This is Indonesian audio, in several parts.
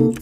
Halo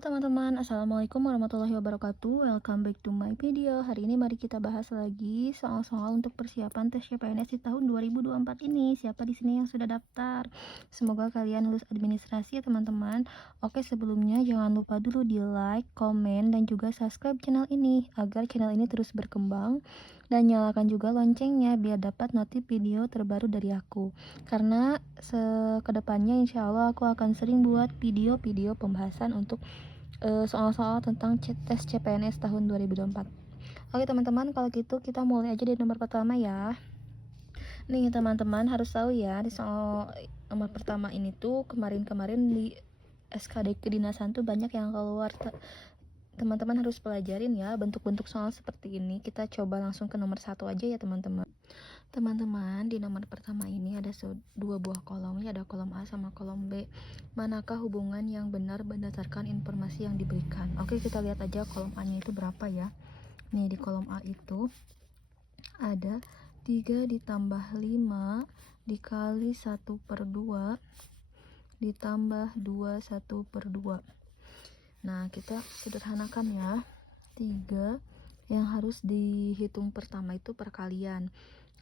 teman-teman, assalamualaikum warahmatullahi wabarakatuh. Welcome back to my video. Hari ini mari kita bahas lagi soal-soal untuk persiapan tes CPNS di tahun 2024 ini. Siapa di sini yang sudah daftar? Semoga kalian lulus administrasi ya teman-teman. Oke, sebelumnya jangan lupa dulu di like, komen, dan juga subscribe channel ini agar channel ini terus berkembang, dan nyalakan juga loncengnya biar dapat notif video terbaru dari aku. Karena kedepannya insya Allah aku akan sering buat video-video pembahasan untuk soal-soal tentang tes CPNS tahun 2024. Oke teman-teman, kalau gitu kita mulai aja dari nomor pertama ya. Nih teman-teman harus tahu ya, di soal nomor pertama ini tuh kemarin-kemarin di SKD kedinasan tuh banyak yang keluar. Teman-teman harus pelajarin ya bentuk-bentuk soal seperti ini. Kita coba langsung ke nomor 1 aja ya teman-teman. Teman-teman, di nomor pertama ini ada dua buah kolom, ya ada kolom A sama kolom B. Manakah hubungan yang benar berdasarkan informasi yang diberikan? Oke, kita lihat aja kolom A-nya itu berapa ya. Nih, di kolom A itu ada 3 ditambah 5 dikali 1/2 ditambah 2 1/2. Nah, kita sederhanakan ya. 3 yang harus dihitung pertama itu perkalian.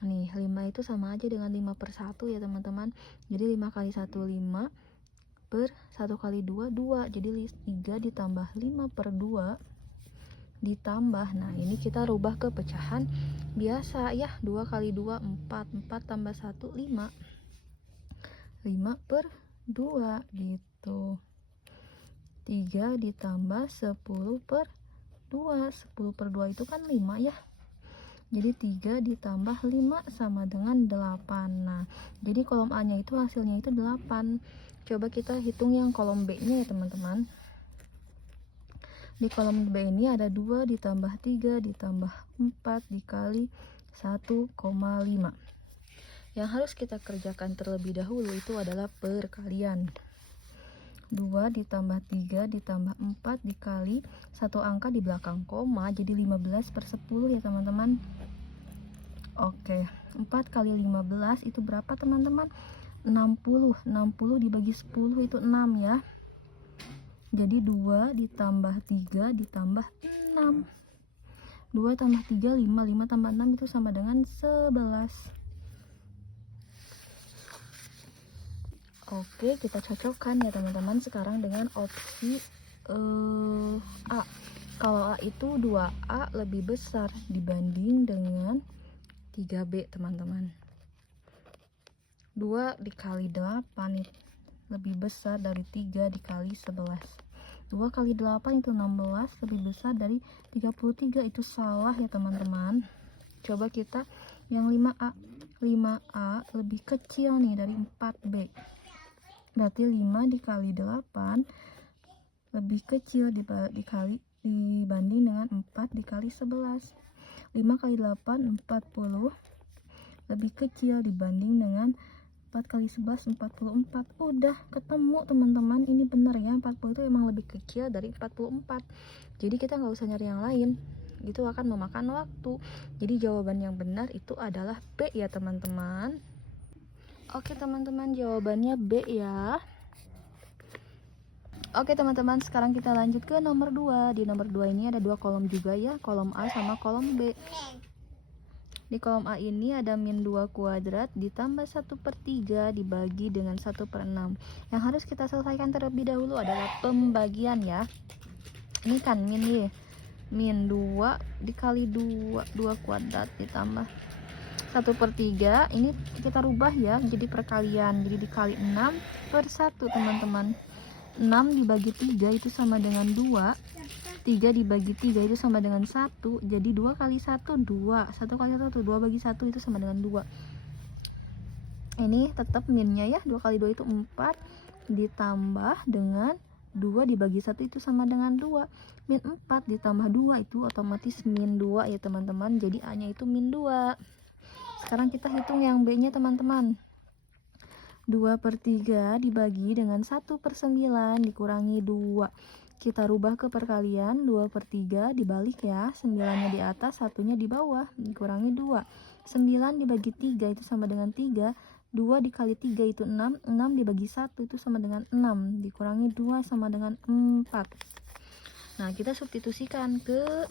Nih, 5 itu sama aja dengan 5/1 ya teman-teman. Jadi 5 kali 1 5 per 1 kali 2 2. Jadi 3 ditambah 5/2 ditambah. Nah, ini kita rubah ke pecahan biasa ya. 2 kali 2 4. 4 tambah 1 5. 5/2 gitu. 3 ditambah 10/2. 10/2 itu kan 5 ya. Jadi 3 ditambah 5 sama dengan 8. Nah, jadi kolom A-nya itu hasilnya itu 8. Coba kita hitung yang kolom B-nya ya teman-teman. Di kolom B ini ada 2 ditambah 3 ditambah 4 dikali 1,5. Yang harus kita kerjakan terlebih dahulu itu adalah perkalian. 2 ditambah 3 ditambah 4 dikali satu angka di belakang koma, jadi 15/10 ya teman-teman. Oke, 4 kali 15 itu berapa teman-teman? 60. 60 dibagi 10 itu 6 ya. Jadi 2 ditambah 3 ditambah 6. 2 tambah 3 5, 5 tambah 6 itu sama dengan 11. Oke, kita cocokkan ya teman-teman sekarang dengan opsi A. Kalau A itu 2A lebih besar dibanding dengan 3B teman-teman. 2 dikali 8 lebih besar dari 3 dikali 11. 2 kali 8 itu 16 lebih besar dari 33. Itu salah ya teman-teman. Coba kita yang 5A. 5A lebih kecil nih dari 4B. Berarti 5 dikali 8 lebih kecil dibanding dengan 4 dikali 11. 5 kali 8 40 lebih kecil dibanding dengan 4 kali 11 44. Udah ketemu teman-teman, ini benar ya, 40 itu emang lebih kecil dari 44. Jadi kita nggak usah nyari yang lain, itu akan memakan waktu. Jadi jawaban yang benar itu adalah B ya teman-teman. Oke teman-teman, jawabannya B ya. Oke teman-teman, sekarang kita lanjut ke nomor 2. Di nomor 2 ini ada dua kolom juga ya, kolom A sama kolom B. Di kolom A ini ada min 2 kuadrat ditambah 1/3 dibagi dengan 1/6. Yang harus kita selesaikan terlebih dahulu adalah pembagian ya. Ini kan min nih, min 2 dikali 2 kuadrat ditambah 1/3. Ini kita rubah ya jadi perkalian, jadi dikali 6/1 teman-teman. 6 dibagi 3 itu sama dengan 2. 3 dibagi 3 itu sama dengan 1. Jadi 2 kali 1 2. 1 kali 1 2 bagi 1 itu sama dengan 2. Ini tetap minnya ya. 2 kali 2 itu 4 ditambah dengan 2 dibagi 1 itu sama dengan 2. Min 4 ditambah 2 itu otomatis min 2 ya teman-teman. Jadi A-nya itu min 2. Sekarang kita hitung yang B-nya teman-teman. 2/3 dibagi dengan 1/9 dikurangi 2. Kita rubah ke perkalian, 2/3 dibalik ya, 9-nya di atas, 1-nya di bawah, dikurangi 2. 9 dibagi 3 itu sama dengan 3, 2 dikali 3 itu 6, 6 dibagi 1 itu sama dengan 6, dikurangi 2 sama dengan 4. Nah, kita substitusikan ke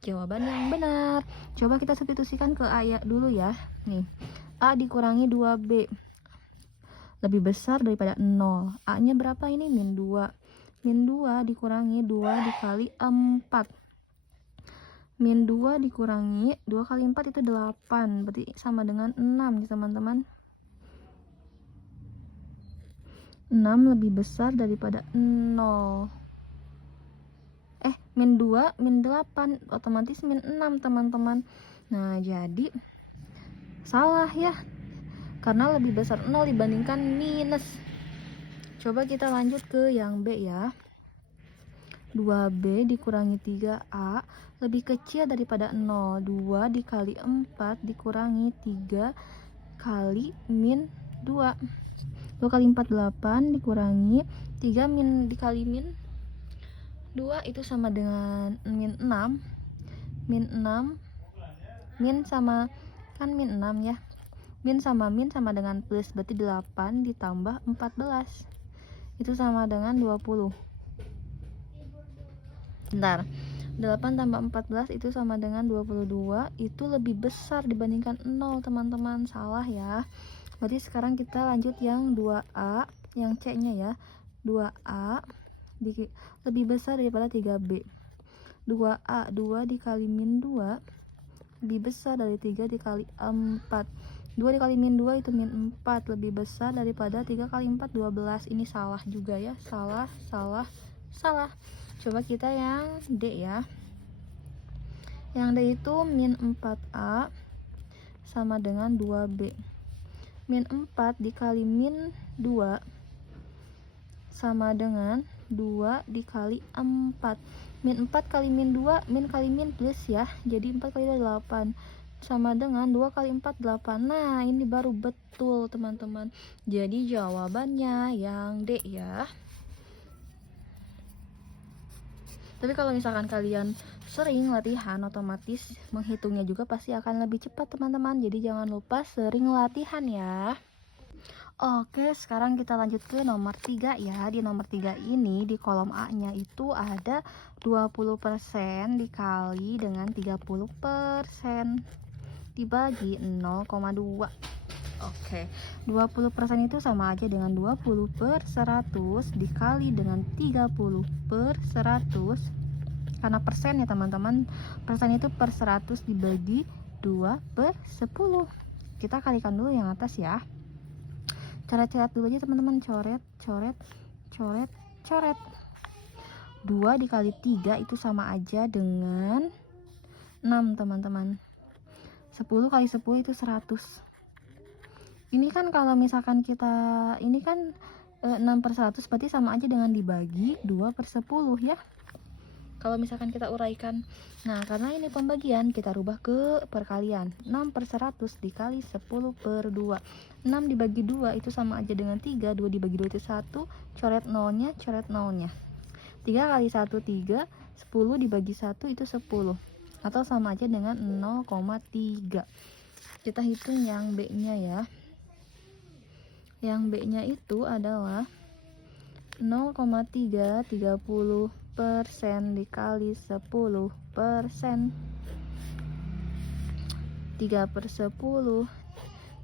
jawaban yang benar. Coba kita substitusikan ke A ya dulu ya. Nih, A dikurangi 2B lebih besar daripada 0. A-nya berapa ini? Min 2. Min 2 dikurangi 2 dikali 4. Min 2 dikurangi 2 kali 4 itu 8. Berarti sama dengan 6 ya teman-teman. 6 lebih besar daripada 0. Min 2, min 8. Otomatis min 6 teman-teman. Nah, jadi salah ya. Karena lebih besar 0 dibandingkan minus. Coba kita lanjut ke yang B ya. 2B dikurangi 3A lebih kecil daripada 0. 2 dikali 4 dikurangi 3 kali min 2. 2 kali 4 8 dikurangi 3 min dikali min 2 itu sama dengan min 6. Min 6 min sama kan min 6 ya. Min sama dengan plus, berarti 8 ditambah 14 itu sama dengan 20. Bentar, 8 tambah 14 itu sama dengan 22. Itu lebih besar dibandingkan 0 teman-teman. Salah ya. Berarti sekarang kita lanjut yang 2A, yang C nya ya. 2A lebih besar daripada 3B. 2A, 2 dikali min 2 lebih besar dari 3 dikali 4. 2 dikali min 2 itu min 4, lebih besar daripada 3 kali 4 12. Ini salah juga ya. Salah. Coba kita yang D ya. Yang D itu min 4A sama dengan 2B. Min 4 dikali min 2 sama dengan 2 dikali 4. Min 4 kali min 2, min kali min plus ya. Jadi 4 kali 2 8 sama dengan 2 kali 4 8. Nah, ini baru betul teman-teman. Jadi jawabannya yang D ya. Tapi kalau misalkan kalian sering latihan, otomatis menghitungnya juga pasti akan lebih cepat teman-teman. Jadi jangan lupa sering latihan ya. Oke, sekarang kita lanjut ke nomor 3 ya. Di nomor 3 ini di kolom A nya itu ada 20% dikali dengan 30% dibagi 0,2. Oke, 20% itu sama aja dengan 20/100 dikali dengan 30/100. Karena persen ya teman-teman, persen itu per 100 dibagi 2/10. Kita kalikan dulu yang atas ya. Coret-coret dulu aja teman-teman. Coret. 2 dikali 3 itu sama aja dengan 6 teman-teman. 10 kali 10 itu 100. Ini kan kalau misalkan kita ini kan 6/100 berarti sama aja dengan dibagi 2/10 ya. Kalau misalkan kita uraikan. Nah, karena ini pembagian, kita rubah ke perkalian. 6/100 dikali 10/2. 6 dibagi 2 itu sama aja dengan 3. 2 dibagi 2 itu 1. Coret nolnya. 3 kali 1 3. 10 dibagi 1 itu 10. Atau sama aja dengan 0,3. Kita hitung yang B nya ya. Yang B nya itu adalah 0,3 30% dikali 10%. 3/10.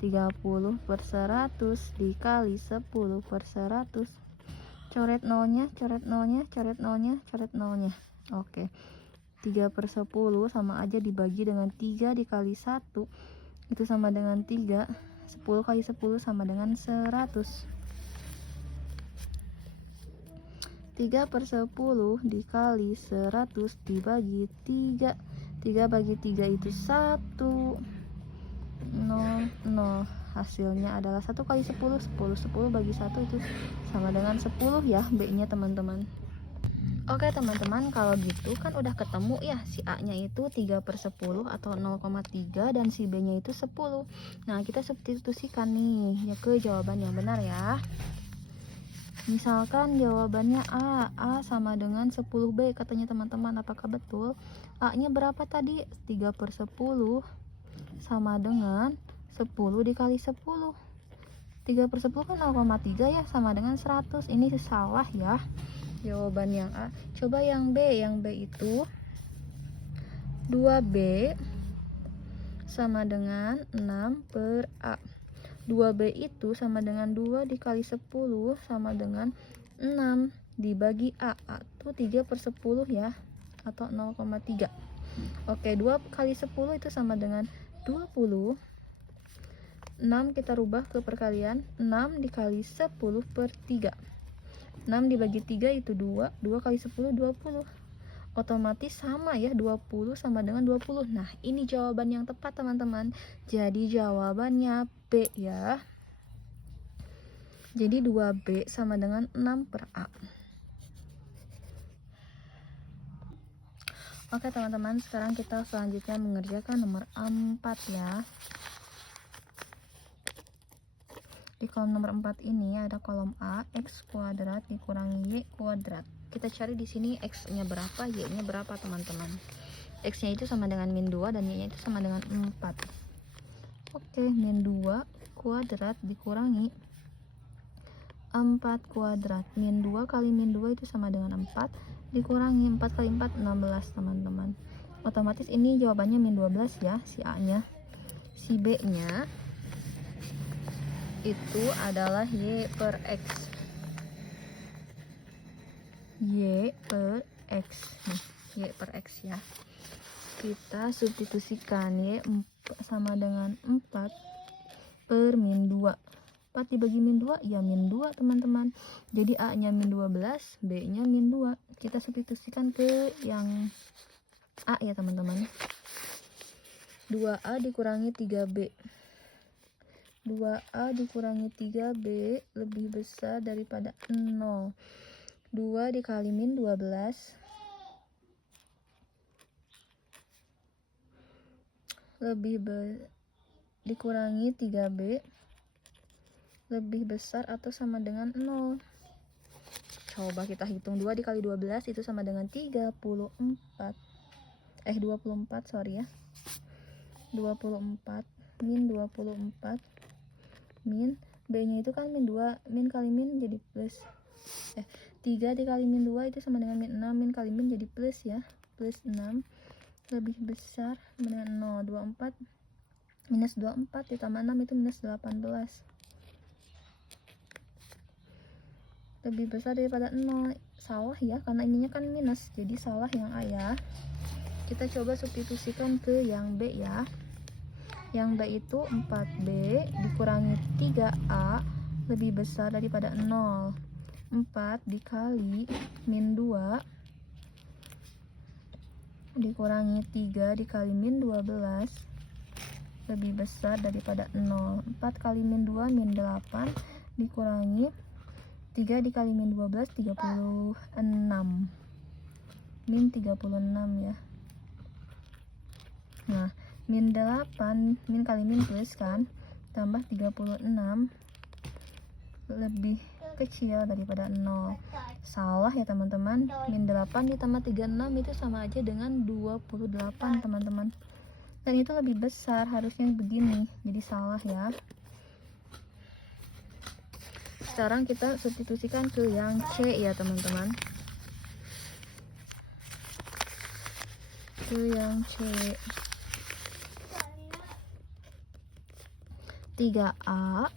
30/100 dikali 10/100. Coret nolnya. Oke. 3/10 sama aja dibagi dengan 3 dikali 1 itu sama dengan 3. 10 kali 10 sama dengan 100. 3/10 dikali 100 dibagi 3. 3 bagi 3 itu 1. 0. Hasilnya adalah 1 kali 10. 10 bagi 1 itu sama dengan 10 ya B nya teman-teman. Oke teman-teman, kalau gitu kan udah ketemu ya, si A nya itu 3/10 atau 0,3 dan si B nya itu 10. Nah, kita substitusikan nih ya ke jawaban yang benar ya. Misalkan jawabannya A sama dengan 10B katanya teman-teman. Apakah betul? A nya berapa tadi? 3/10 sama dengan 10 dikali 10. 3/10 kan 0,3 ya, sama dengan 100. Ini salah ya jawaban yang A. Coba yang B. Yang B itu 2B sama dengan 6/A. 2B itu sama dengan 2 dikali 10 sama dengan 6 dibagi A. A itu 3/10 ya, atau 0,3. Oke, 2 kali 10 itu sama dengan 20. 6 kita rubah ke perkalian, 6 dikali 10/3. 6 dibagi 3 itu 2, 2 kali 10 20. Otomatis sama ya, 20 sama dengan 20. Nah, ini jawaban yang tepat teman-teman. Jadi jawabannya B ya. Jadi 2B sama dengan 6/A. Oke teman-teman, sekarang kita selanjutnya mengerjakan nomor 4 ya. Di kolom nomor 4 ini ada kolom A, X kuadrat dikurangi Y kuadrat. Kita cari di sini X-nya berapa, Y-nya berapa teman-teman. X-nya itu sama dengan min 2 dan Y-nya itu sama dengan 4. Oke, min 2 kuadrat dikurangi 4 kuadrat. Min 2 kali min 2 itu sama dengan 4, dikurangi 4 kali 4 16 teman-teman. Otomatis ini jawabannya min 12 ya, si A-nya. Si B-nya itu adalah Y/X. Y/X. Nih, Y/X ya. Kita substitusikan Y sama dengan 4 per min 2. 4 dibagi min 2 ya min 2 teman-teman. Jadi A nya min 12, B nya min 2. Kita substitusikan ke yang A ya teman-teman. 2A dikurangi 3B. 2A dikurangi 3B lebih besar daripada 0. 2 dikali min 12 dikurangi 3B lebih besar atau sama dengan 0. Coba kita hitung, 2 dikali 12 itu sama dengan 24. 24 sorry ya. 24 min 24 min B nya itu kan min 2, min kali min jadi plus. 3 dikali min 2 itu sama dengan min 6, min kali min jadi plus ya, plus 6 lebih besar sama dengan 0. 24 minus 24 ditambah 6 itu minus 18. Lebih besar daripada 0. Salah ya, karena ininya kan minus, jadi salah yang A ya. Kita coba substitusikan ke yang B ya. Yang B itu 4B dikurangi 3A lebih besar daripada 0. 4 dikali min 2 dikurangi 3 dikali min 12 lebih besar daripada 0. 4 kali min 2 min 8 dikurangi 3 dikali min 12 36. Min 36 ya. Nah, min 8 min kali min plus kan, tambah 36 lebih kecil daripada 0. Salah ya teman-teman. Min 8 ditambah 36 itu sama aja dengan 28 teman-teman. Dan itu lebih besar, harusnya begini. Jadi salah ya. Sekarang kita substitusikan ke yang C ya teman-teman. Ke yang C. 3A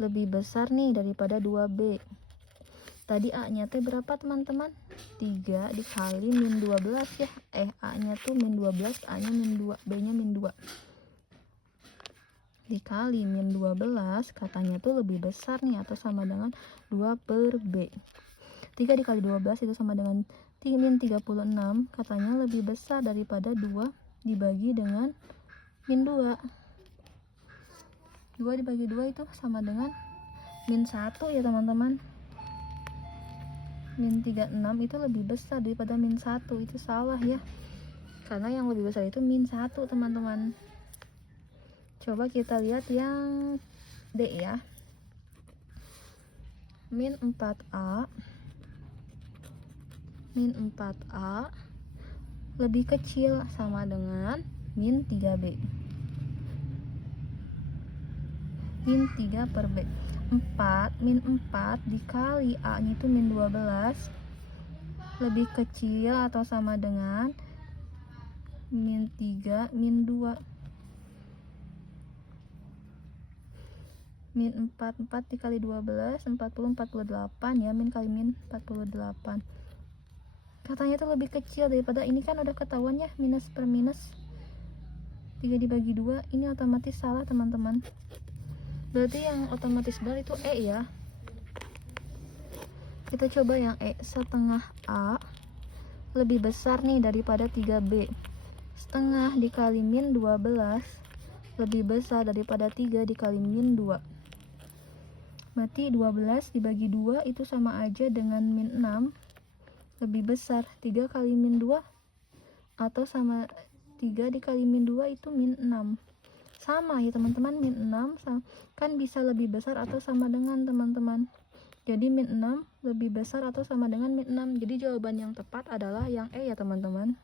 lebih besar nih daripada 2B. Tadi A nya tuh berapa teman-teman? 3 dikali min 12 ya. A nya tuh min 12, A nya min 2, B nya min 2 dikali min 12, katanya tuh lebih besar nih atau sama dengan 2/B. 3 dikali 12 itu sama dengan min 36, katanya lebih besar daripada 2 dibagi dengan min 2. 2 dibagi 2 itu sama dengan min 1 ya teman-teman. Min 36 itu lebih besar daripada min 1. Itu salah ya, karena yang lebih besar itu min 1 teman-teman. Coba kita lihat yang D ya. min 4A lebih kecil sama dengan min 3B. Min 3 per B. Min 4 dikali A nya itu min 12 lebih kecil atau sama dengan min 3 min 2. Min 4 dikali 12 48 ya, min kali min 48. Katanya itu lebih kecil daripada ini, kan udah ketahuan ya, minus per minus 3 dibagi 2, ini otomatis salah teman-teman. Berarti yang otomatis benar itu E ya. Kita coba yang E, setengah A lebih besar nih daripada 3B. Setengah dikali min 12 lebih besar daripada 3 dikali min 2. Berarti 12 dibagi 2 itu sama aja dengan min 6 lebih besar 3 kali min 2, atau sama 3 dikali min 2 itu min 6. Sama ya teman-teman, min 6 kan bisa lebih besar atau sama dengan teman-teman. Jadi min 6 lebih besar atau sama dengan min 6. Jadi jawaban yang tepat adalah yang E ya teman-teman.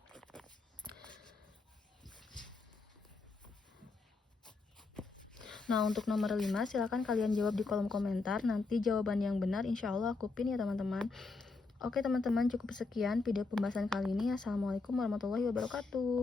Nah, untuk nomor 5 silahkan kalian jawab di kolom komentar. Nanti jawaban yang benar insya Allah aku pin ya teman-teman. Oke teman-teman, cukup sekian video pembahasan kali ini. Assalamualaikum warahmatullahi wabarakatuh.